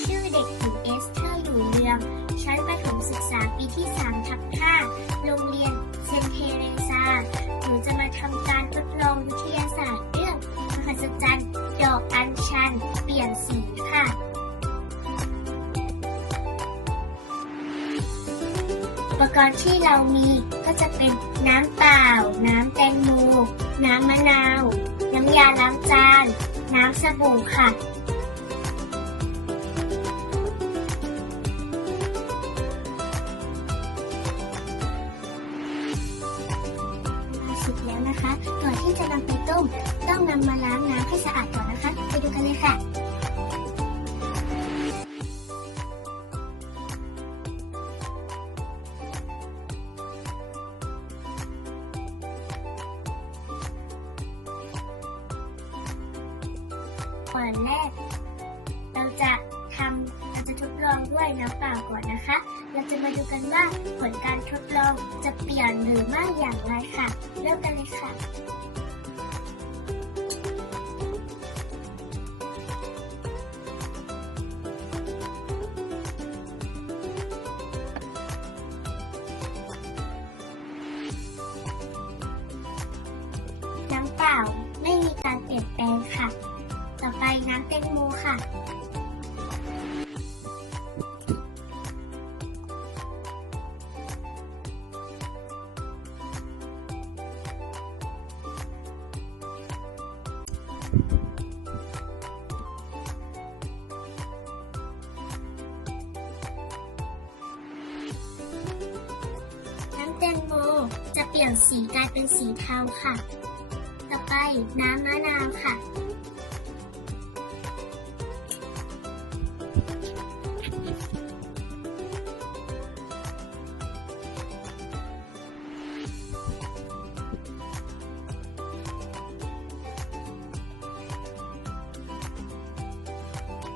ชื่อเด็กหญิงเอสเธอร์อยู่เรือง ชั้นประถมศึกษาปีที่3ทับ5โรงเรียนเซนเทเรซา หนูจะมาทำการทดลองวิทยาศาสตร์เรื่องมหัศจรรย์ดอกอัญชัน เปลี่ยนสีค่ะอุปกรณ์ที่เรามีก็จะเป็นน้ำเปล่า น้ำแตงโม น้ำมะนาว น้ำยาล้างจาน น้ำสบู่ค่ะ ที่จะนำไปต้ม ต้องนำมาล้างน้ำให้สะอาดก่อนนะคะ ไปดูกันเลยค่ะก่อนแรก เราจะทำเราจะทดลองด้วยน้ำเปล่าก่อนนะคะ เราจะมาดูกันว่าผลการทดลองจะเปลี่ยนหรือไม่อย่างไรค่ะ เริ่มกันเลยค่ะ การเปลี่ยนแปลงค่ะ ต่อไปน้ำแตงโมค่ะน้ำแตงโมจะเปลี่ยนสีกลายเป็นสีเทาค่ะ ต่อไปน้ำมะนาวค่ะ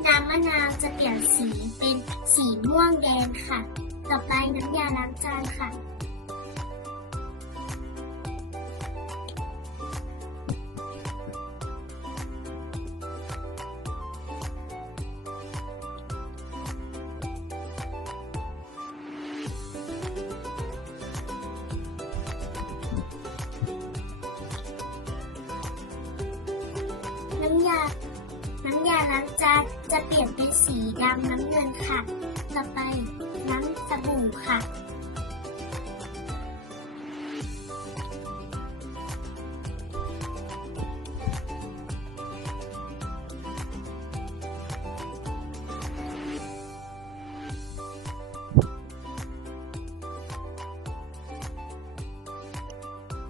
น้ำมะนาวจะเปลี่ยนสีเป็นสีม่วงแดงค่ะ ต่อไปน้ำยาล้างจานค่ะ น้ำยา น้ำยาล้างจานจะเปลี่ยนเป็นสีดำน้ำเงินค่ะ ต่อไปน้ำสบู่ค่ะ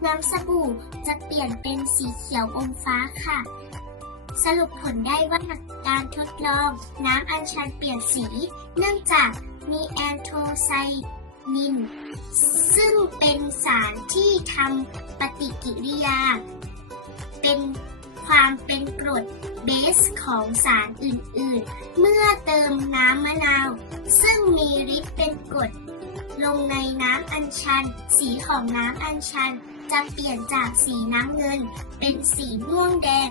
น้ำสบู่จะเปลี่ยนเป็นสีเขียวอมฟ้าค่ะ สรุปผลได้ว่าการทดลองน้ำอัญชันเปลี่ยนสี เนื่องจากมีแอนโทไซนิน ซึ่งเป็นสารที่ทำปฏิกิริยา เป็นความเป็นกรดเบสของสารอื่นๆ เมื่อเติมน้ำมะนาว ซึ่งมีฤทธิ์เป็นกรดลงในน้ำอัญชัน สีของน้ำอัญชันจะเปลี่ยนจากสีน้ำเงิน เป็นสีม่วงแดง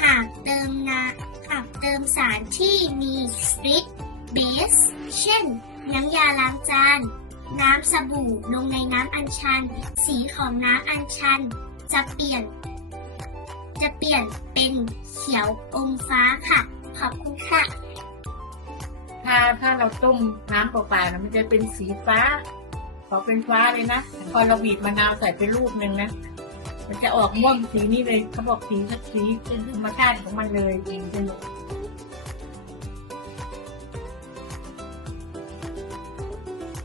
หากเติมนาหากเติมสารที่มีฤทธิ์เบส เช่น น้ำยาล้างจาน น้ำสบู่ลงในน้ำอัญชัน สีของน้ำอัญชัน จะเปลี่ยน จะเปลี่ยนเป็นเขียวอมฟ้าค่ะ ขอบคุณค่ะ ถ้าถ้าเราต้มน้ำเปล่าๆนะมันจะเป็นสีฟ้าพอเป็นฟ้าเลยนะ พอเราบีบมะนาวใส่ไปลูกหนึ่งนะ มันจะออกม่วงสีนี้เลยเขาบอกสีสักสีเป็นธรรมชาติของมันเลยจริงสนุก